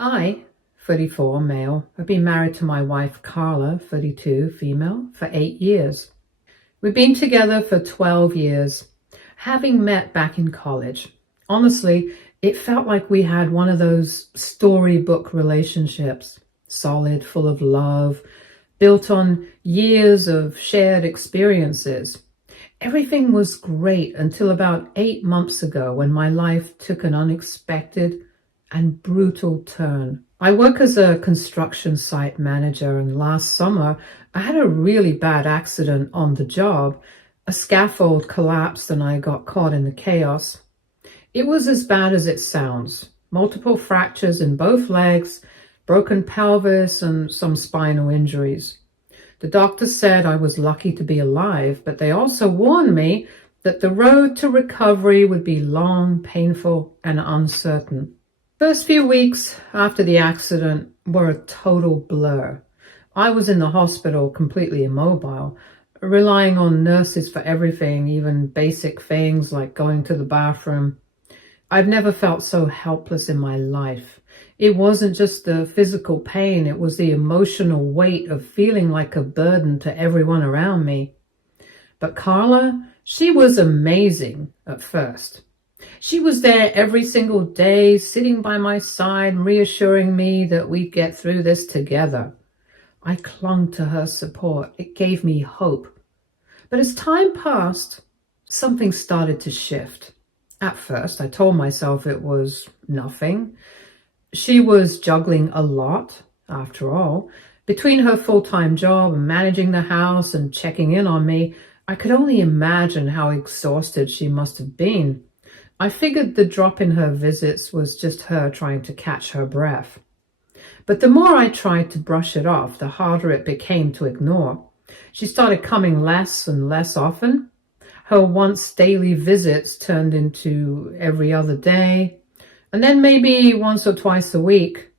I, 34, male, have been married to my wife Carla, 32, female, for 8 years. We've been together for 12 years, having met back in college. Honestly, it felt like we had one of those storybook relationships, solid, full of love, built on years of shared experiences. Everything was great until about 8 months ago when my life took an unexpected and brutal turn. I work as a construction site manager, and last summer I had a really bad accident on the job. A scaffold collapsed and I got caught in the chaos. It was as bad as it sounds. Multiple fractures in both legs, broken pelvis, and some spinal injuries. The doctor said I was lucky to be alive, but they also warned me that the road to recovery would be long, painful, and uncertain. First few weeks after the accident were a total blur. I was in the hospital completely immobile, relying on nurses for everything, even basic things like going to the bathroom. I've never felt so helpless in my life. It wasn't just the physical pain, it was the emotional weight of feeling like a burden to everyone around me. But Carla, she was amazing at first. She was there every single day, sitting by my side, reassuring me that we'd get through this together. I clung to her support. It gave me hope. But as time passed, something started to shift. At first, I told myself it was nothing. She was juggling a lot, after all. Between her full-time job and managing the house and checking in on me, I could only imagine how exhausted she must have been. I figured the drop in her visits was just her trying to catch her breath. But the more I tried to brush it off, the harder it became to ignore. She started coming less and less often. Her once daily visits turned into every other day, and then maybe once or twice a week.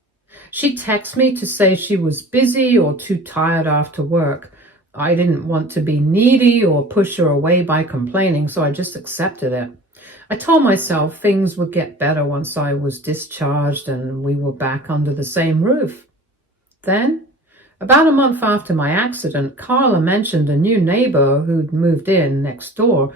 She'd text me to say she was busy or too tired after work. I didn't want to be needy or push her away by complaining, so I just accepted it. I told myself things would get better once I was discharged and we were back under the same roof. Then, about a month after my accident, Carla mentioned a new neighbor who'd moved in next door,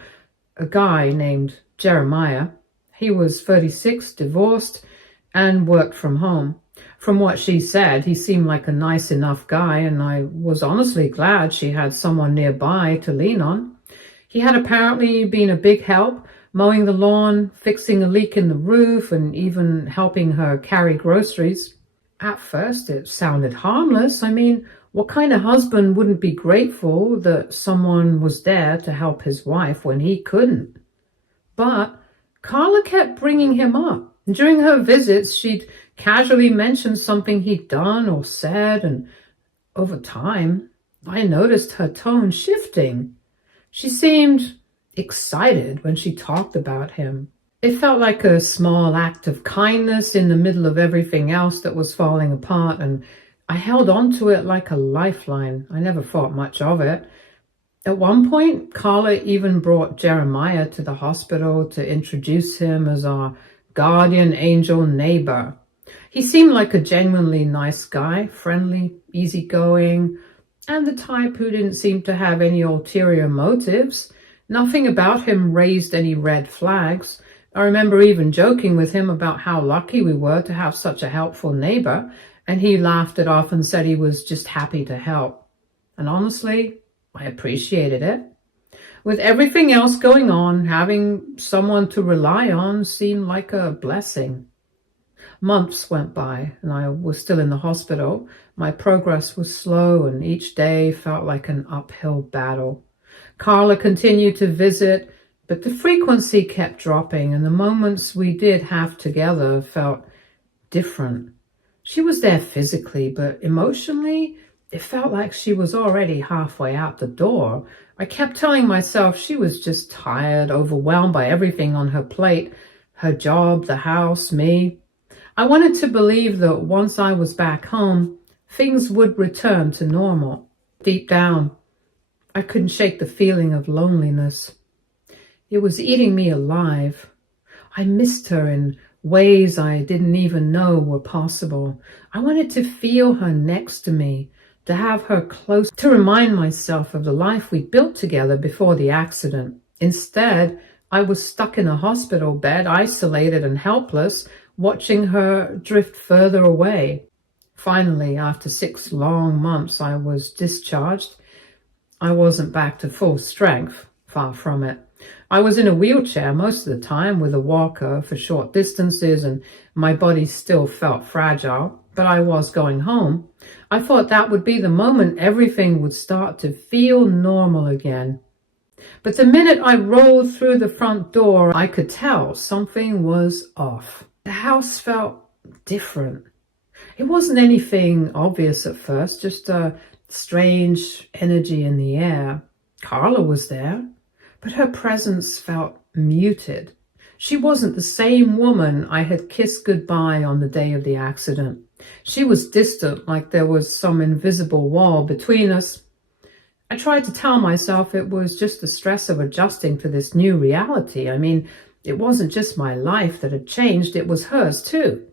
a guy named Jeremiah. He was 36, divorced, and worked from home. From what she said, he seemed like a nice enough guy, and I was honestly glad she had someone nearby to lean on. He had apparently been a big help, mowing the lawn, fixing a leak in the roof, and even helping her carry groceries. At first, it sounded harmless. I mean, what kind of husband wouldn't be grateful that someone was there to help his wife when he couldn't? But Carla kept bringing him up. During her visits, she'd casually mention something he'd done or said, and over time, I noticed her tone shifting. She seemed excited when she talked about him. It felt like a small act of kindness in the middle of everything else that was falling apart, and I held on to it like a lifeline. I never thought much of it. At one point, Carla even brought Jeremiah to the hospital to introduce him as our guardian angel neighbor. He seemed like a genuinely nice guy, friendly, easygoing, and the type who didn't seem to have any ulterior motives. Nothing about him raised any red flags. I remember even joking with him about how lucky we were to have such a helpful neighbor, and he laughed it off and said he was just happy to help. And honestly, I appreciated it. With everything else going on, having someone to rely on seemed like a blessing. Months went by, and I was still in the hospital. My progress was slow, and each day felt like an uphill battle. Carla continued to visit, but the frequency kept dropping, and the moments we did have together felt different. She was there physically, but emotionally, it felt like she was already halfway out the door. I kept telling myself she was just tired, overwhelmed by everything on her plate, her job, the house, me. I wanted to believe that once I was back home, things would return to normal. Deep down, I couldn't shake the feeling of loneliness. It was eating me alive. I missed her in ways I didn't even know were possible. I wanted to feel her next to me, to have her close, to remind myself of the life we built together before the accident. Instead, I was stuck in a hospital bed, isolated and helpless, watching her drift further away. Finally, after 6 long months, I was discharged. I wasn't back to full strength, far from it. I was in a wheelchair most of the time with a walker for short distances, and my body still felt fragile, but I was going home. I thought that would be the moment everything would start to feel normal again. But the minute I rolled through the front door, I could tell something was off. The house felt different. It wasn't anything obvious at first, just a strange energy in the air. Carla was there, but her presence felt muted. She wasn't the same woman I had kissed goodbye on the day of the accident. She was distant, like there was some invisible wall between us. I tried to tell myself it was just the stress of adjusting to this new reality. I mean, it wasn't just my life that had changed, it was hers too.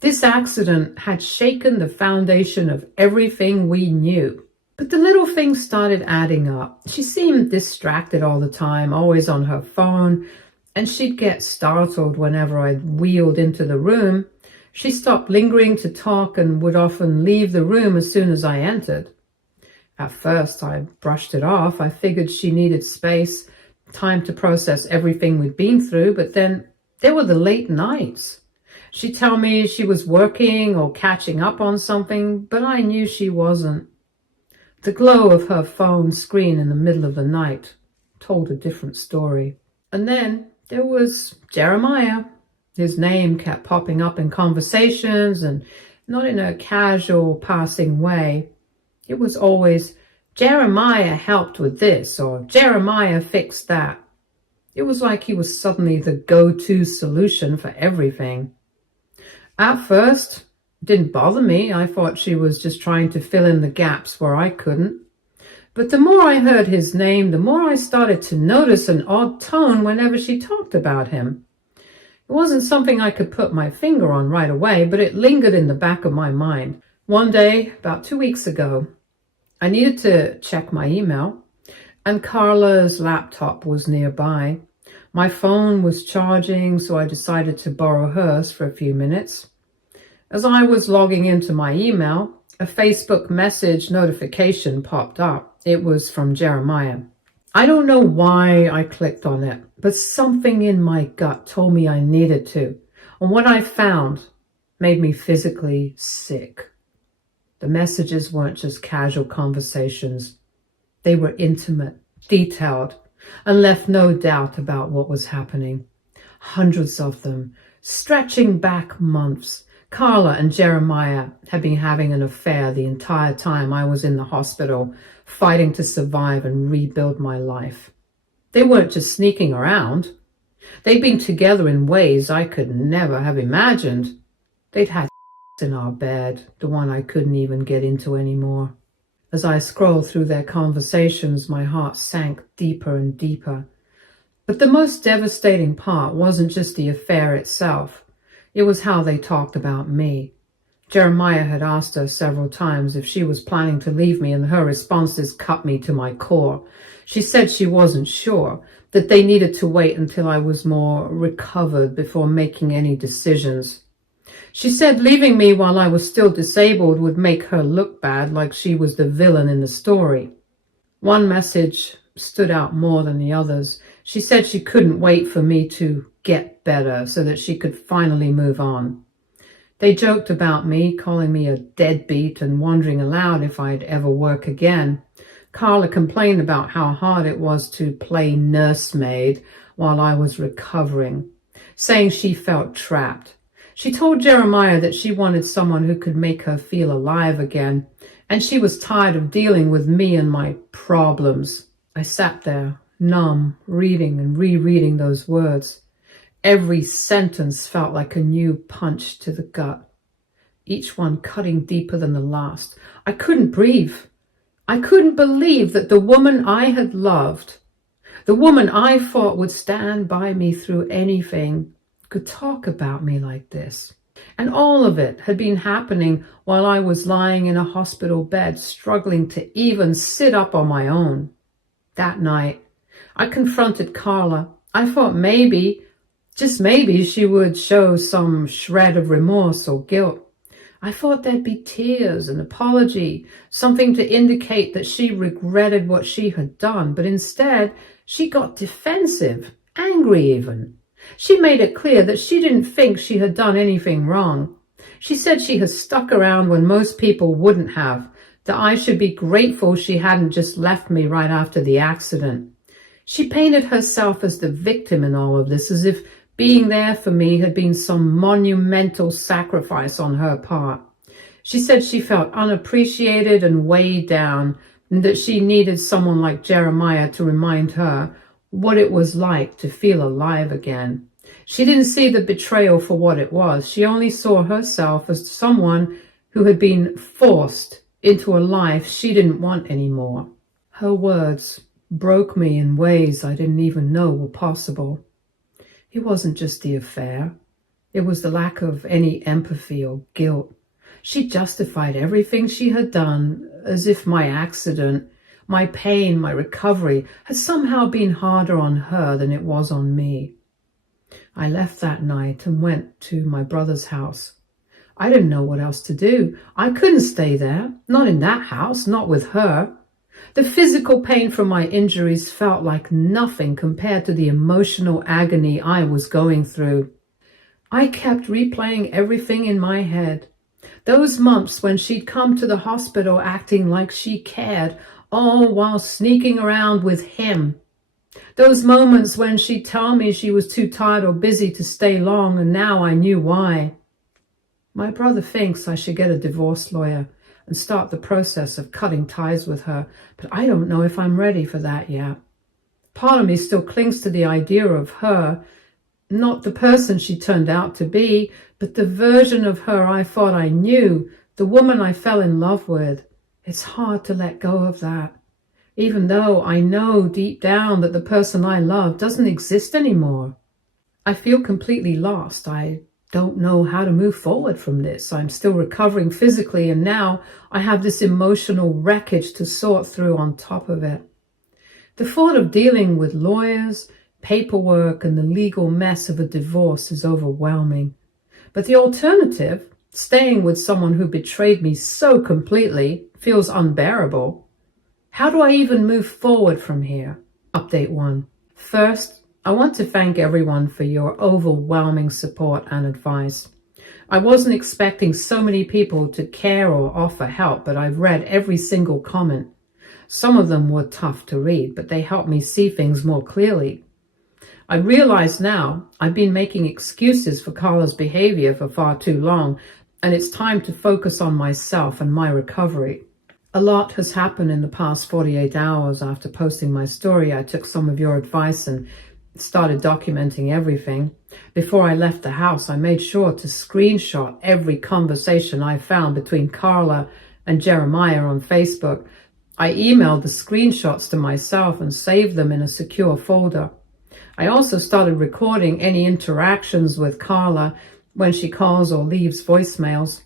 This accident had shaken the foundation of everything we knew. But the little things started adding up. She seemed distracted all the time, always on her phone, and she'd get startled whenever I wheeled into the room. She stopped lingering to talk and would often leave the room as soon as I entered. At first, I brushed it off. I figured she needed space, time to process everything we'd been through, but then there were the late nights. She'd tell me she was working or catching up on something, but I knew she wasn't. The glow of her phone screen in the middle of the night told a different story. And then there was Jeremiah. His name kept popping up in conversations, and not in a casual, passing way. It was always, Jeremiah helped with this, or Jeremiah fixed that. It was like he was suddenly the go-to solution for everything. At first, it didn't bother me. I thought she was just trying to fill in the gaps where I couldn't. But the more I heard his name, the more I started to notice an odd tone whenever she talked about him. It wasn't something I could put my finger on right away, but it lingered in the back of my mind. One day, about 2 weeks ago, I needed to check my email, and Carla's laptop was nearby. My phone was charging, so I decided to borrow hers for a few minutes. As I was logging into my email, a Facebook message notification popped up. It was from Jeremiah. I don't know why I clicked on it, but something in my gut told me I needed to. And what I found made me physically sick. The messages weren't just casual conversations. They were intimate, detailed, and left no doubt about what was happening. Hundreds of them, stretching back months. Carla and Jeremiah had been having an affair the entire time I was in the hospital, fighting to survive and rebuild my life. They weren't just sneaking around. They'd been together in ways I could never have imagined. They'd had in our bed, the one I couldn't even get into anymore. As I scrolled through their conversations, my heart sank deeper and deeper. But the most devastating part wasn't just the affair itself. It was how they talked about me. Jeremiah had asked her several times if she was planning to leave me, and her responses cut me to my core. She said she wasn't sure, that they needed to wait until I was more recovered before making any decisions. She said leaving me while I was still disabled would make her look bad, like she was the villain in the story. One message stood out more than the others. She said she couldn't wait for me to get better so that she could finally move on. They joked about me, calling me a deadbeat and wondering aloud if I'd ever work again. Carla complained about how hard it was to play nursemaid while I was recovering, saying she felt trapped. She told Jeremiah that she wanted someone who could make her feel alive again, and she was tired of dealing with me and my problems. I sat there, numb, reading and rereading those words. Every sentence felt like a new punch to the gut, each one cutting deeper than the last. I couldn't breathe. I couldn't believe that the woman I had loved, the woman I thought would stand by me through anything, could talk about me like this. And all of it had been happening while I was lying in a hospital bed, struggling to even sit up on my own. That night, I confronted Carla. I thought maybe, just maybe, she would show some shred of remorse or guilt. I thought there'd be tears, an apology, something to indicate that she regretted what she had done, but instead she got defensive, angry even. She made it clear that she didn't think she had done anything wrong. She said she had stuck around when most people wouldn't have, that I should be grateful she hadn't just left me right after the accident. She painted herself as the victim in all of this, as if being there for me had been some monumental sacrifice on her part. She said she felt unappreciated and weighed down, and that she needed someone like Jeremiah to remind her what it was like to feel alive again. She didn't see the betrayal for what it was. She only saw herself as someone who had been forced into a life she didn't want anymore. Her words broke me in ways I didn't even know were possible. It wasn't just the affair. It was the lack of any empathy or guilt. She justified everything she had done as if my accident, my pain, my recovery had somehow been harder on her than it was on me. I left that night and went to my brother's house. I didn't know what else to do. I couldn't stay there, not in that house, not with her. The physical pain from my injuries felt like nothing compared to the emotional agony I was going through. I kept replaying everything in my head. Those months when she'd come to the hospital acting like she cared, all while sneaking around with him. Those moments when she'd tell me she was too tired or busy to stay long, and now I knew why. My brother thinks I should get a divorce lawyer and start the process of cutting ties with her, but I don't know if I'm ready for that yet. Part of me still clings to the idea of her, not the person she turned out to be, but the version of her I thought I knew, the woman I fell in love with. It's hard to let go of that, even though I know deep down that the person I love doesn't exist anymore. I feel completely lost. I don't know how to move forward from this. I'm still recovering physically, and now I have this emotional wreckage to sort through on top of it. The thought of dealing with lawyers, paperwork, and the legal mess of a divorce is overwhelming. But the alternative, staying with someone who betrayed me so completely, feels unbearable. How do I even move forward from here? Update 1. First, I want to thank everyone for your overwhelming support and advice. I wasn't expecting so many people to care or offer help, but I've read every single comment. Some of them were tough to read, but they helped me see things more clearly. I realize now I've been making excuses for Carla's behavior for far too long, and it's time to focus on myself and my recovery. A lot has happened in the past 48 hours after posting my story. I took some of your advice and started documenting everything. Before I left the house, I made sure to screenshot every conversation I found between Carla and Jeremiah on Facebook. I emailed the screenshots to myself and saved them in a secure folder. I also started recording any interactions with Carla when she calls or leaves voicemails.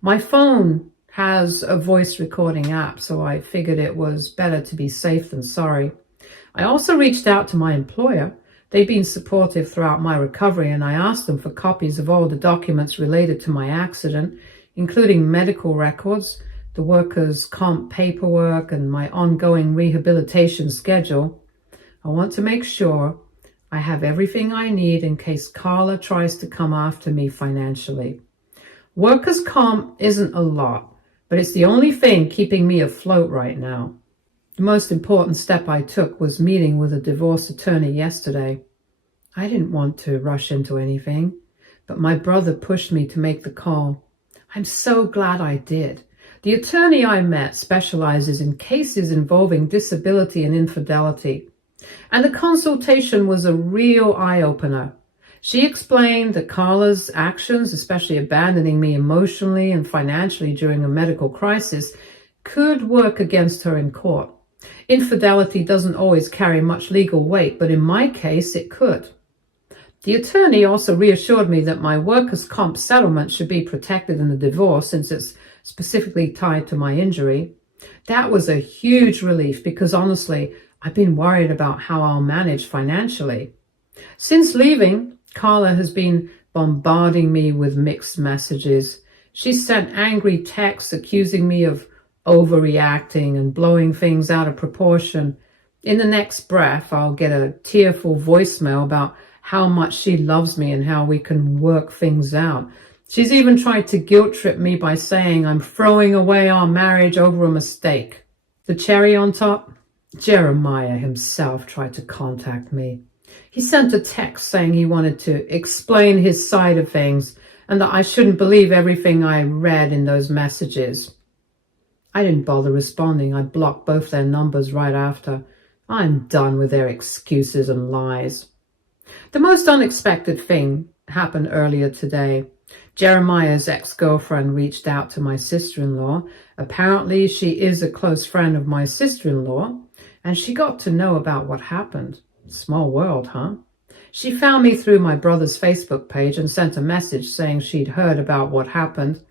My phone has a voice recording app, so I figured it was better to be safe than sorry. I also reached out to my employer. They've been supportive throughout my recovery, and I asked them for copies of all the documents related to my accident, including medical records, the workers' comp paperwork, and my ongoing rehabilitation schedule. I want to make sure I have everything I need in case Carla tries to come after me financially. Workers' comp isn't a lot, but it's the only thing keeping me afloat right now. The most important step I took was meeting with a divorce attorney yesterday. I didn't want to rush into anything, but my brother pushed me to make the call. I'm so glad I did. The attorney I met specializes in cases involving disability and infidelity, and the consultation was a real eye-opener. She explained that Carla's actions, especially abandoning me emotionally and financially during a medical crisis, could work against her in court. Infidelity doesn't always carry much legal weight, but in my case, it could. The attorney also reassured me that my workers' comp settlement should be protected in the divorce since it's specifically tied to my injury. That was a huge relief because honestly, I've been worried about how I'll manage financially. Since leaving, Carla has been bombarding me with mixed messages. She sent angry texts accusing me of overreacting and blowing things out of proportion. In the next breath, I'll get a tearful voicemail about how much she loves me and how we can work things out. She's even tried to guilt trip me by saying I'm throwing away our marriage over a mistake. The cherry on top, Jeremiah himself tried to contact me. He sent a text saying he wanted to explain his side of things and that I shouldn't believe everything I read in those messages. I didn't bother responding. I blocked both their numbers right after. I'm done with their excuses and lies. The most unexpected thing happened earlier today. Jeremiah's ex-girlfriend reached out to my sister-in-law. Apparently, she is a close friend of my sister-in-law, and she got to know about what happened. Small world, huh? She found me through my brother's Facebook page and sent a message saying she'd heard about what happened.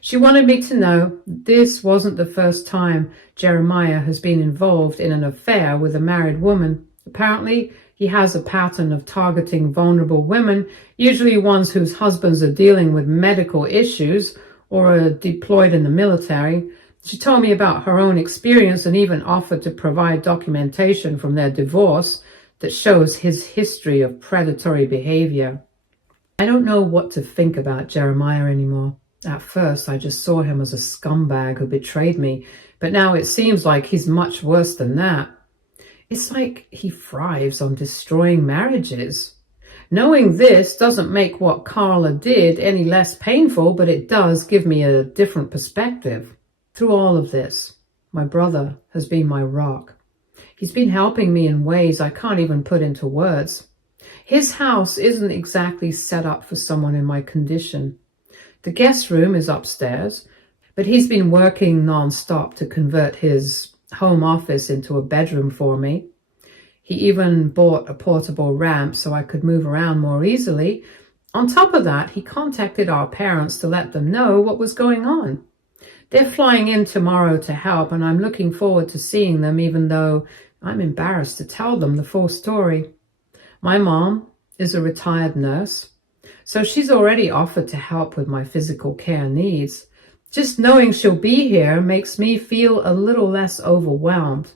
She wanted me to know this wasn't the first time Jeremiah has been involved in an affair with a married woman. Apparently, he has a pattern of targeting vulnerable women, usually ones whose husbands are dealing with medical issues or are deployed in the military. She told me about her own experience and even offered to provide documentation from their divorce that shows his history of predatory behavior. I don't know what to think about Jeremiah anymore. At first, I just saw him as a scumbag who betrayed me, but now it seems like he's much worse than that. It's like he thrives on destroying marriages. Knowing this doesn't make what Carla did any less painful, but it does give me a different perspective. Through all of this, my brother has been my rock. He's been helping me in ways I can't even put into words. His house isn't exactly set up for someone in my condition. The guest room is upstairs, but he's been working non-stop to convert his home office into a bedroom for me. He even bought a portable ramp so I could move around more easily. On top of that, he contacted our parents to let them know what was going on. They're flying in tomorrow to help, and I'm looking forward to seeing them, even though I'm embarrassed to tell them the full story. My mom is a retired nurse, so she's already offered to help with my physical care needs. Just knowing she'll be here makes me feel a little less overwhelmed.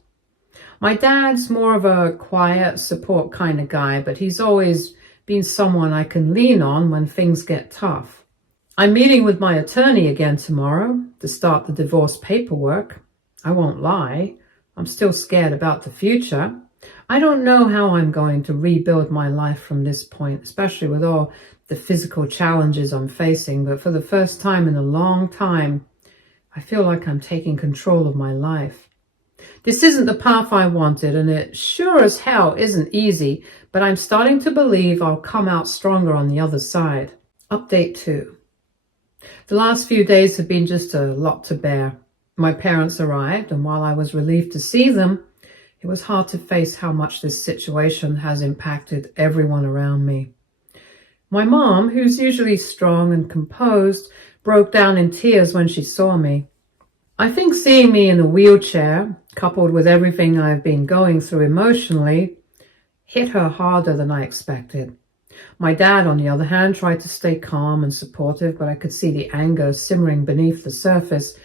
My dad's more of a quiet support kind of guy, but he's always been someone I can lean on when things get tough. I'm meeting with my attorney again tomorrow to start the divorce paperwork. I won't lie, I'm still scared about the future. I don't know how I'm going to rebuild my life from this point, especially with all the physical challenges I'm facing, but for the first time in a long time, I feel like I'm taking control of my life. This isn't the path I wanted, and it sure as hell isn't easy, but I'm starting to believe I'll come out stronger on the other side. Update 2. The last few days have been just a lot to bear. My parents arrived, and while I was relieved to see them, it was hard to face how much this situation has impacted everyone around me. My mom, who's usually strong and composed, broke down in tears when she saw me. I think seeing me in a wheelchair, coupled with everything I've been going through emotionally, hit her harder than I expected. My dad, on the other hand, tried to stay calm and supportive, but I could see the anger simmering beneath the surface.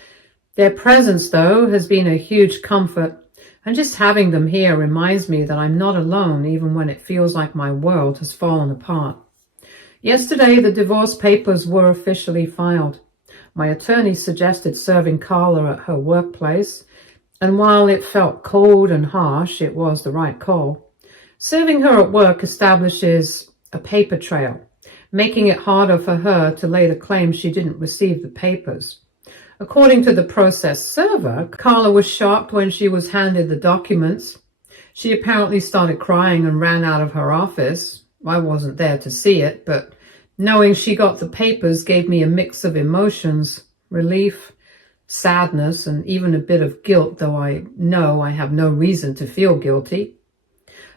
Their presence, though, has been a huge comfort, and just having them here reminds me that I'm not alone, even when it feels like my world has fallen apart. Yesterday, the divorce papers were officially filed. My attorney suggested serving Carla at her workplace, and while it felt cold and harsh, it was the right call. Serving her at work establishes a paper trail, making it harder for her to later claim she didn't receive the papers. According to the process server, Carla was shocked when she was handed the documents. She apparently started crying and ran out of her office. I wasn't there to see it, but knowing she got the papers gave me a mix of emotions, relief, sadness, and even a bit of guilt, though I know I have no reason to feel guilty.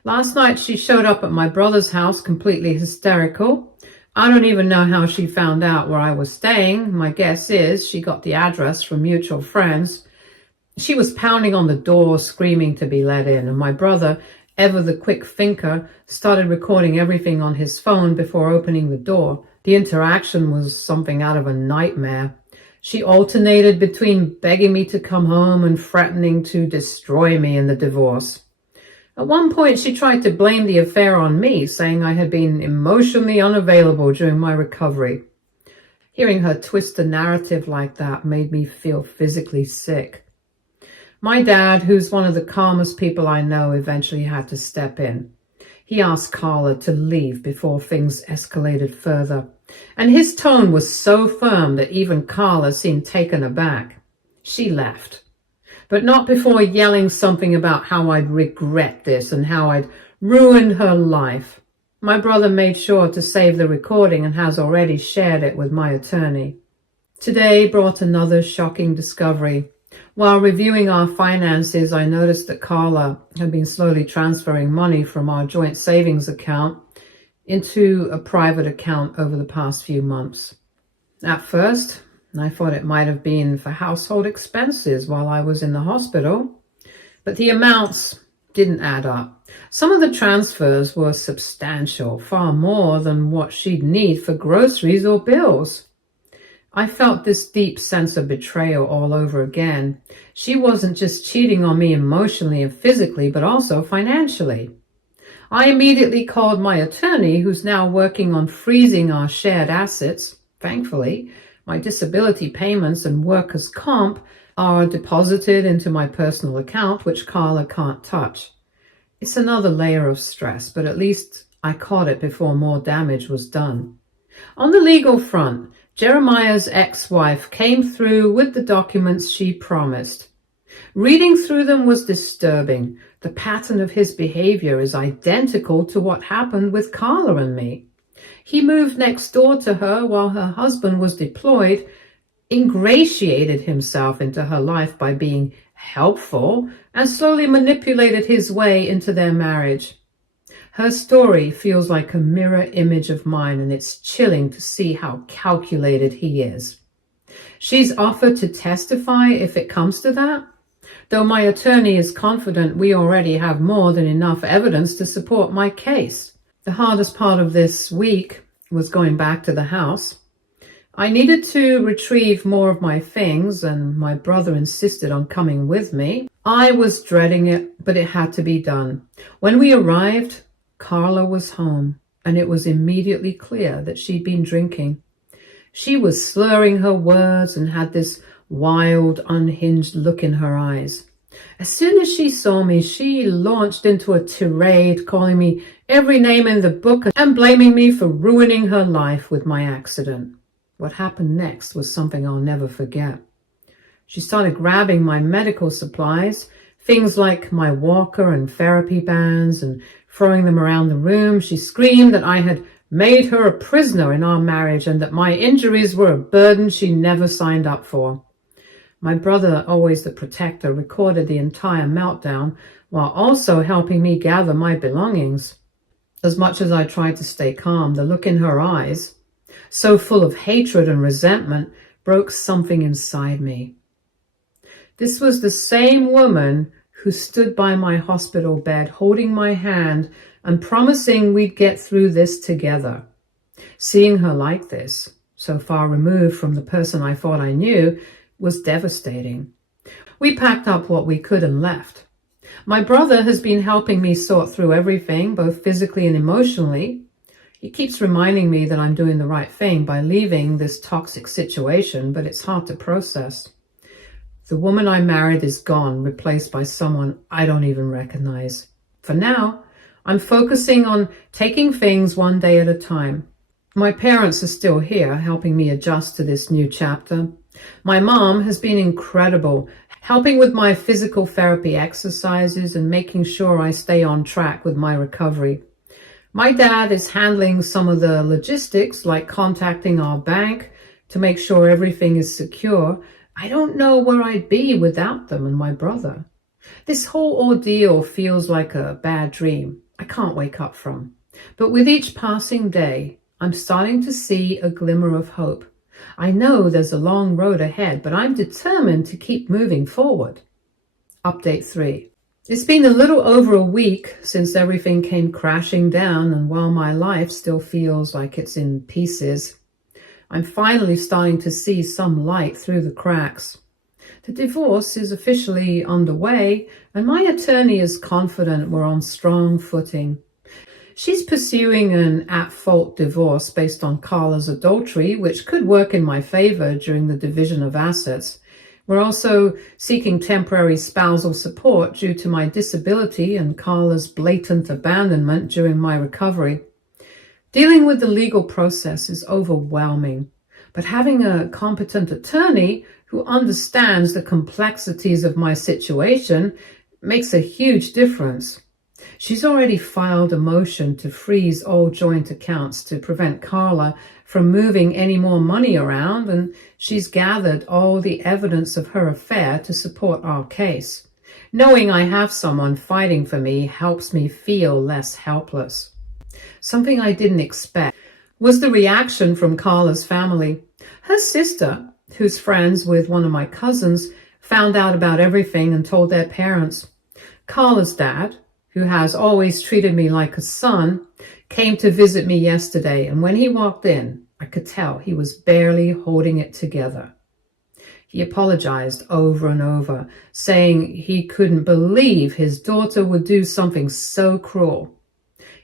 Last night she showed up at my brother's house completely hysterical. I don't even know how she found out where I was staying. My guess is she got the address from mutual friends. She was pounding on the door, screaming to be let in, and my brother, ever the quick thinker, started recording everything on his phone before opening the door. The interaction was something out of a nightmare. She alternated between begging me to come home and threatening to destroy me in the divorce. At one point, she tried to blame the affair on me, saying I had been emotionally unavailable during my recovery. Hearing her twist the narrative like that made me feel physically sick. My dad, who's one of the calmest people I know, eventually had to step in. He asked Carla to leave before things escalated further, and his tone was so firm that even Carla seemed taken aback. She left, but not before yelling something about how I'd regret this and how I'd ruined her life. My brother made sure to save the recording and has already shared it with my attorney. Today brought another shocking discovery. While reviewing our finances, I noticed that Carla had been slowly transferring money from our joint savings account into a private account over the past few months. At first, I thought it might have been for household expenses while I was in the hospital, but the amounts didn't add up. Some of the transfers were substantial, far more than what she'd need for groceries or bills. I felt this deep sense of betrayal all over again. She wasn't just cheating on me emotionally and physically, but also financially. I immediately called my attorney, who's now working on freezing our shared assets. Thankfully, my disability payments and workers' comp are deposited into my personal account, which Carla can't touch. It's another layer of stress, but at least I caught it before more damage was done. On the legal front, Jeremiah's ex-wife came through with the documents she promised. Reading through them was disturbing. The pattern of his behavior is identical to what happened with Carla and me. He moved next door to her while her husband was deployed, ingratiated himself into her life by being helpful, and slowly manipulated his way into their marriage. Her story feels like a mirror image of mine, and it's chilling to see how calculated he is. She's offered to testify if it comes to that, though my attorney is confident we already have more than enough evidence to support my case. The hardest part of this week was going back to the house. I needed to retrieve more of my things, and my brother insisted on coming with me. I was dreading it, but it had to be done. When we arrived, Carla was home, and it was immediately clear that she'd been drinking. She was slurring her words and had this wild, unhinged look in her eyes. As soon as she saw me, she launched into a tirade, calling me every name in the book and blaming me for ruining her life with my accident. What happened next was something I'll never forget. She started grabbing my medical supplies, things like my walker and therapy bands, and throwing them around the room. She screamed that I had made her a prisoner in our marriage and that my injuries were a burden she never signed up for. My brother, always the protector, recorded the entire meltdown while also helping me gather my belongings. As much as I tried to stay calm, the look in her eyes, so full of hatred and resentment, broke something inside me. This was the same woman who stood by my hospital bed, holding my hand and promising we'd get through this together. Seeing her like this, so far removed from the person I thought I knew, was devastating. We packed up what we could and left. My brother has been helping me sort through everything, both physically and emotionally. He keeps reminding me that I'm doing the right thing by leaving this toxic situation, but it's hard to process. The woman I married is gone, replaced by someone I don't even recognize. For now, I'm focusing on taking things one day at a time. My parents are still here, helping me adjust to this new chapter. My mom has been incredible, helping with my physical therapy exercises and making sure I stay on track with my recovery. My dad is handling some of the logistics, like contacting our bank to make sure everything is secure. I don't know where I'd be without them and my brother. This whole ordeal feels like a bad dream. I can't wake up from. But with each passing day, I'm starting to see a glimmer of hope. I know there's a long road ahead, but I'm determined to keep moving forward. Update 3. It's been a little over a week since everything came crashing down, and while my life still feels like it's in pieces, I'm finally starting to see some light through the cracks. The divorce is officially underway, and my attorney is confident we're on strong footing. She's pursuing an at-fault divorce based on Carla's adultery, which could work in my favor during the division of assets. We're also seeking temporary spousal support due to my disability and Carla's blatant abandonment during my recovery. Dealing with the legal process is overwhelming, but having a competent attorney who understands the complexities of my situation makes a huge difference. She's already filed a motion to freeze all joint accounts to prevent Carla from moving any more money around, and she's gathered all the evidence of her affair to support our case. Knowing I have someone fighting for me helps me feel less helpless. Something I didn't expect was the reaction from Carla's family. Her sister, who's friends with one of my cousins, found out about everything and told their parents. Carla's dad, who has always treated me like a son, came to visit me yesterday, and when he walked in, I could tell he was barely holding it together. He apologized over and over, saying he couldn't believe his daughter would do something so cruel.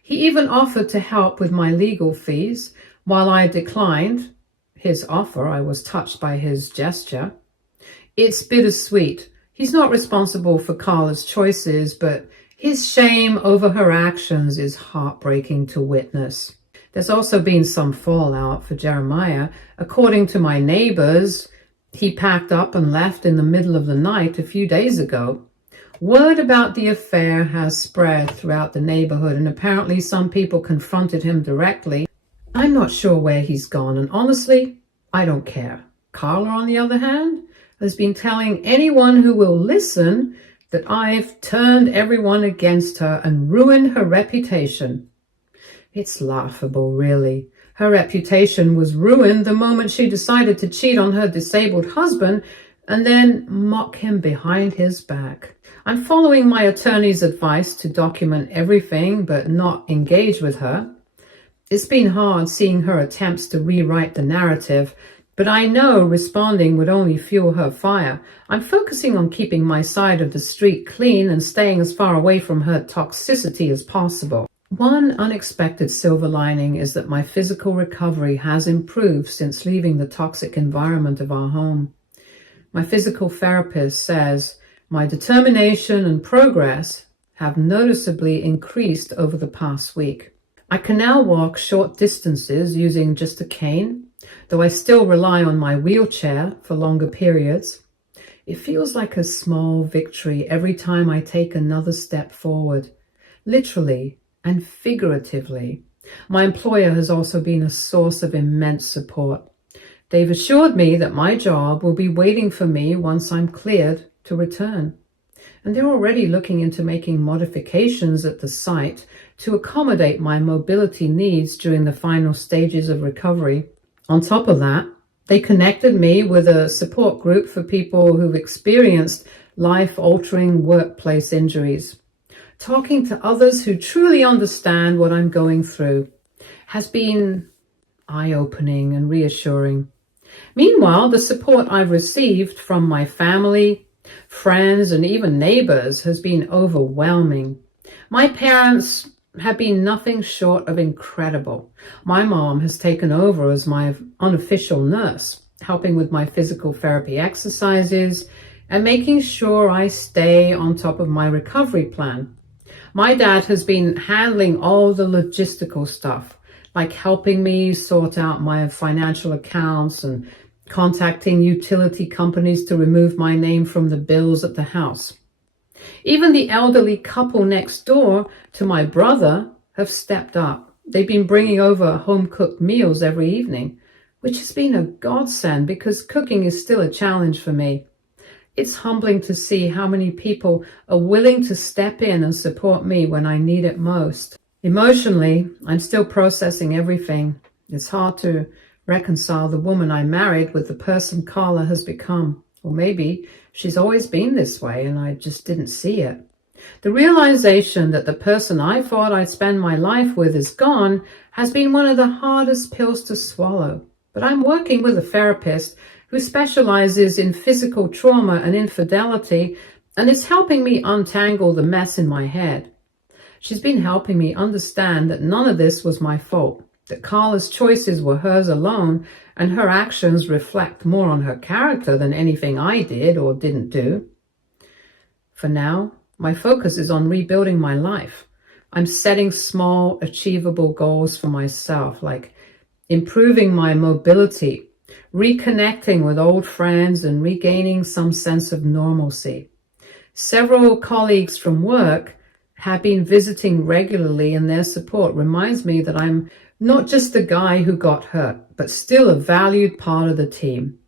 He even offered to help with my legal fees. While I declined his offer, I was touched by his gesture. It's bittersweet. He's not responsible for Carla's choices, but his shame over her actions is heartbreaking to witness. There's also been some fallout for Jeremiah. According to my neighbors, he packed up and left in the middle of the night a few days ago. Word about the affair has spread throughout the neighborhood, and apparently some people confronted him directly. I'm not sure where he's gone, and honestly, I don't care. Carla, on the other hand, has been telling anyone who will listen that I've turned everyone against her and ruined her reputation. It's laughable, really. Her reputation was ruined the moment she decided to cheat on her disabled husband and then mock him behind his back. I'm following my attorney's advice to document everything but not engage with her. It's been hard seeing her attempts to rewrite the narrative, but I know responding would only fuel her fire. I'm focusing on keeping my side of the street clean and staying as far away from her toxicity as possible. One unexpected silver lining is that my physical recovery has improved since leaving the toxic environment of our home. My physical therapist says my determination and progress have noticeably increased over the past week. I can now walk short distances using just a cane, though I still rely on my wheelchair for longer periods. It feels like a small victory every time I take another step forward, literally and figuratively. My employer has also been a source of immense support. They've assured me that my job will be waiting for me once I'm cleared to return. And they're already looking into making modifications at the site to accommodate my mobility needs during the final stages of recovery. On top of that, they connected me with a support group for people who've experienced life-altering workplace injuries. Talking to others who truly understand what I'm going through has been eye-opening and reassuring. Meanwhile, the support I've received from my family, friends, and even neighbors has been overwhelming. My parents have been nothing short of incredible. My mom has taken over as my unofficial nurse, helping with my physical therapy exercises and making sure I stay on top of my recovery plan. My dad has been handling all the logistical stuff, like helping me sort out my financial accounts and contacting utility companies to remove my name from the bills at the house. Even the elderly couple next door to my brother have stepped up. They've been bringing over home-cooked meals every evening, which has been a godsend because cooking is still a challenge for me. It's humbling to see how many people are willing to step in and support me when I need it most. Emotionally, I'm still processing everything. It's hard to reconcile the woman I married with the person Carla has become. Or maybe she's always been this way and I just didn't see it. The realization that the person I thought I'd spend my life with is gone has been one of the hardest pills to swallow. But I'm working with a therapist who specializes in physical trauma and infidelity and is helping me untangle the mess in my head. She's been helping me understand that none of this was my fault, that Carla's choices were hers alone, and her actions reflect more on her character than anything I did or didn't do. For now, my focus is on rebuilding my life. I'm setting small, achievable goals for myself, like improving my mobility, reconnecting with old friends, and regaining some sense of normalcy. Several colleagues from work have been visiting regularly, and their support reminds me that I'm not just the guy who got hurt, but still a valued part of the team.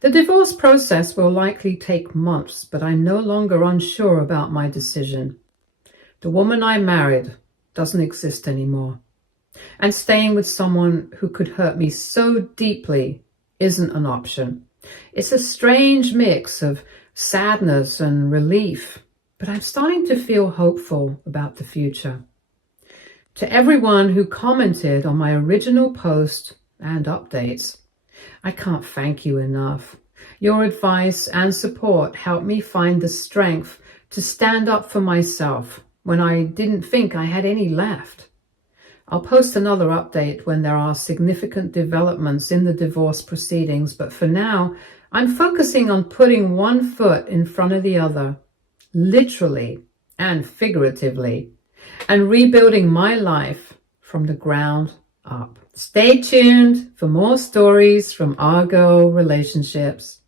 The divorce process will likely take months, but I'm no longer unsure about my decision. The woman I married doesn't exist anymore, and staying with someone who could hurt me so deeply isn't an option. It's a strange mix of sadness and relief, but I'm starting to feel hopeful about the future. To everyone who commented on my original post and updates, I can't thank you enough. Your advice and support helped me find the strength to stand up for myself when I didn't think I had any left. I'll post another update when there are significant developments in the divorce proceedings, but for now, I'm focusing on putting one foot in front of the other, literally and figuratively, and rebuilding my life from the ground up. Stay tuned for more stories from our girl relationships.